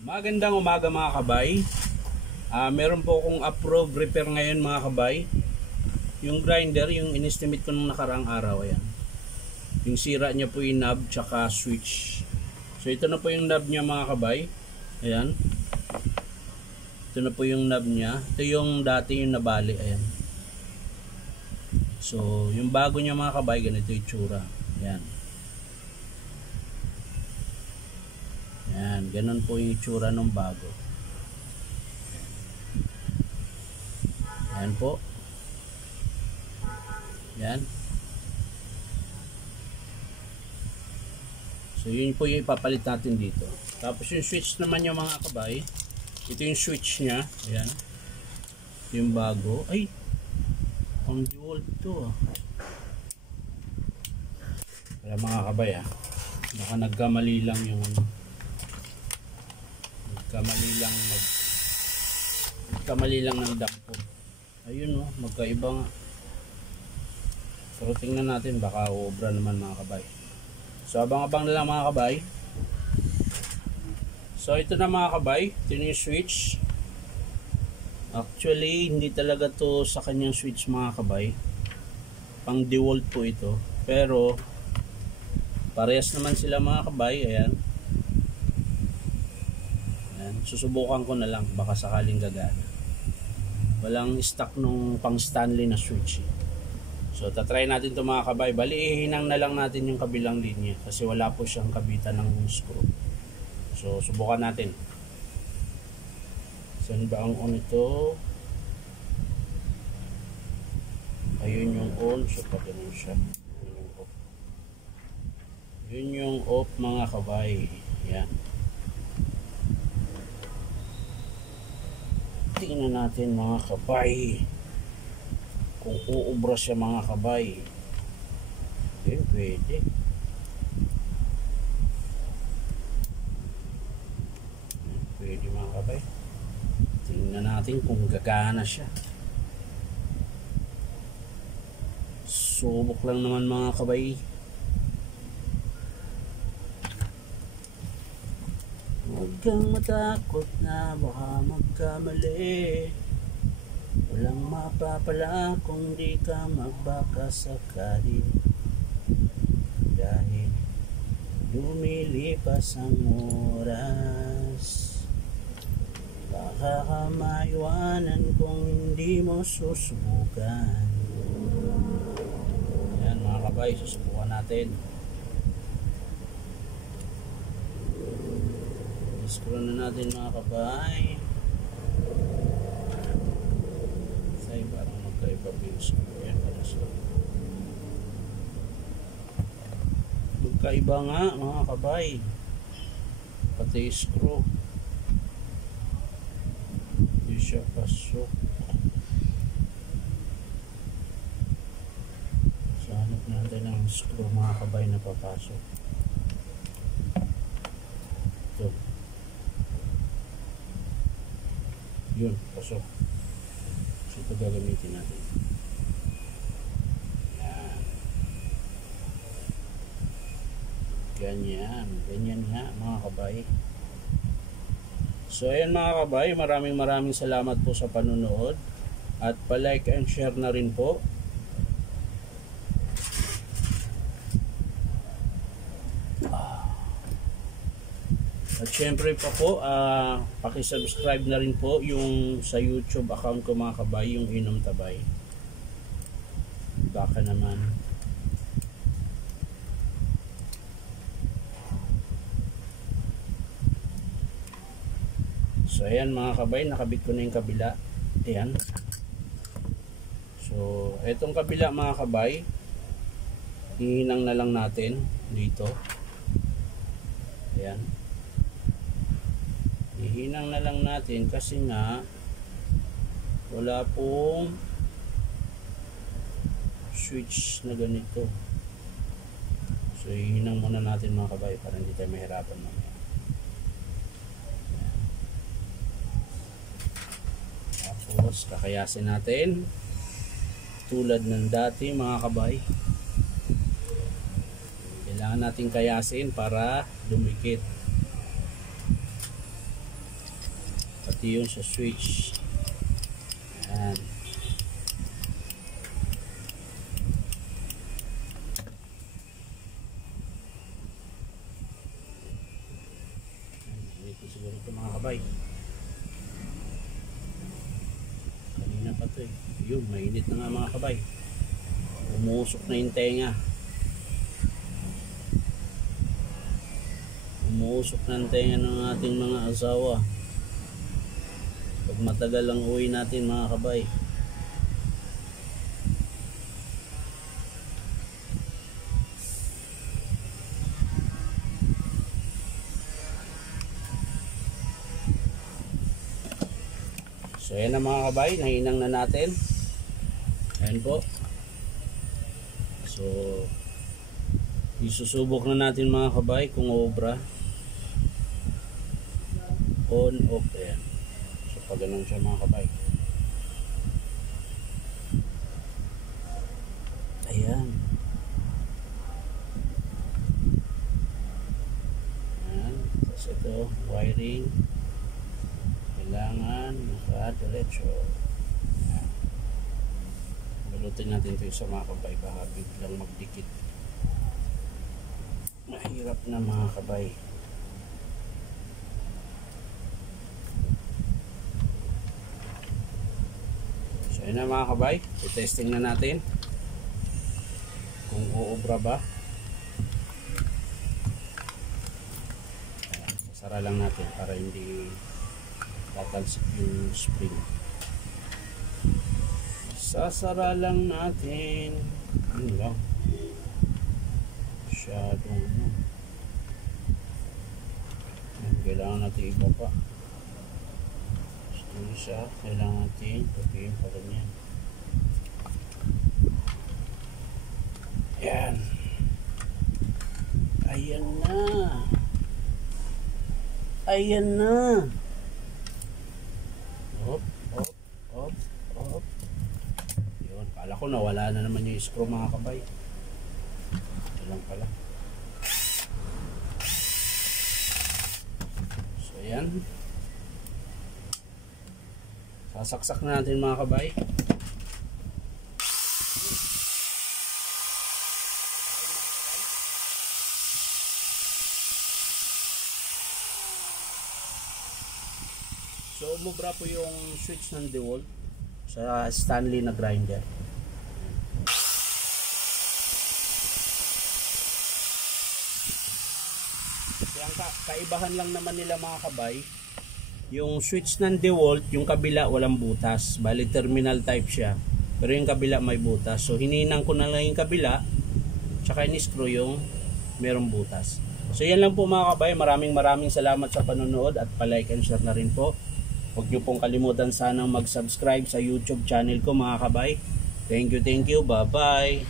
Magandang umaga mga kabay. Meron po akong approved repair ngayon mga kabay. Yung grinder, yung inestimate ko nung nakaraang araw, ayan. Yung sira niya po yung knob tsaka switch. So ito na po yung knob niya mga kabay. Ayan. Ito na po yung knob niya. Ito yung dati yung nabali, ayan. So yung bago niya mga kabay, ganito yung tsura. Ayan. Ayan, ganun po yung itsura ng bago. Ayan po. Ayan. So yun po yung ipapalit natin dito. Tapos yung switch naman yung mga kabay. Ito yung switch nya. Ayan. Yung bago. Ay! Ang dual to ah. Kaya mga kabay ah. Baka nagkamali lang yung Nagkamali lang ng dampo. Ayun oh, magkaiba nga. Pero tingnan natin, baka obra naman mga kabay. So abang-abang na lang mga kabay. So ito na mga kabay, ito yung switch. Actually hindi talaga to sa kanyang switch mga kabay. Pang DeWalt po ito. Pero parehas naman sila mga kabay. Ayan. Susubukan ko na lang, baka sakaling gagana. Walang stock nung pang Stanley na switch. So tatry natin ito mga kabay. Bali ihinang na lang natin yung kabilang linya kasi wala po siyang kabitan ng screw. So subukan natin. Saan ba ang on ito? Ayun yung on. So pag ganun siya, yun yung off. Yun yung off mga kabay. Yan. Tingnan natin mga kabay kung uubra siya mga kabay. Okay, pwede. Pwede mga kabay. Tingnan natin kung gagana siya. Subok lang naman mga kabay. Huwag kang matakot na baka magkamali. Walang mapapala kung di ka magbaka sakali. Dahil lumilipas ang oras, baka ka maiwanan kung hindi mo susubukan. Yan mga kabay, susubukan natin. Screw na natin mga kabay. Say parang magkaiba yung screw. Yan pala siya. Magkaiba nga mga kabay. Pati screw. Hindi siya pasok. So hanap natin ang screw mga kabay na papasok. Ito. Yun, pasok. So ito gagamitin natin. Yan. Ganyan. Ganyan nga mga kabay. So ayan mga kabay, maraming salamat po sa panunood. At pa-like and share na rin po. At syempre pa po, pakisubscribe na rin po yung sa YouTube account ko mga kabay, yung Inom Tabay. Baka naman. So ayan mga kabay, nakabit ko na yung kabila. Ayan. So etong kabila mga kabay, hihinang na lang natin dito. Ayan. Hihinang na lang natin kasi nga wala pong switch na ganito. So hihinang muna natin mga kabay para hindi tayo mahirapan mamaya. Tapos kakayasin natin tulad ng dati mga kabay. Kailangan natin kayasin para dumikit. Ito yung sa switch. Ayan. Ito siguro ito mga kabay. Kanina pa ito eh. Yun, mainit na nga mga kabay. Umusok na yung tenga. Umusok na ang tenga ng ating mga asawa. Pag matagal ang uwi natin mga kabay. So yan na mga kabay, nahinang na natin. Ayan po. So isusubok na natin mga kabay kung obra. On, off. Ayan. So pag ganun siya mga kabay. Ayan. Ayan. Tapos ito, wiring. Kailangan naka-diretso. Balutin natin ito sa mga kabay. Baka biglang magdikit. Mahirap na mga kabay. So yun na mga kabay. I-testing na natin kung uubra ba. Sasara lang natin para hindi tatalsik yung spring. Sasara lang natin. Ano lang, masyadong kailangan natin iba pa. Ito isa, kailangan natin tapiin pa rin yan. Ayan. Ayan na. Ayan na. Hop, hop, hop, hop. Yun, kala ko nawala na naman yung screw mga kabay. Ito lang pala. So yan. Sasaksak na natin mga kabay. So umubra po yung switch ng DeWalt sa Stanley na grinder. Yung kaibahan lang naman nila mga kabay, yung switch ng DeWalt, yung kabila walang butas, bali terminal type siya, pero yung kabila may butas. So hininang ko na lang yung kabila, tsaka in-screw yung merong butas. So yan lang po mga kabay, maraming salamat sa panonood at pa-like and share na rin po. Huwag niyo pong kalimutan sanang mag-subscribe sa YouTube channel ko mga kabay. Thank you, bye bye.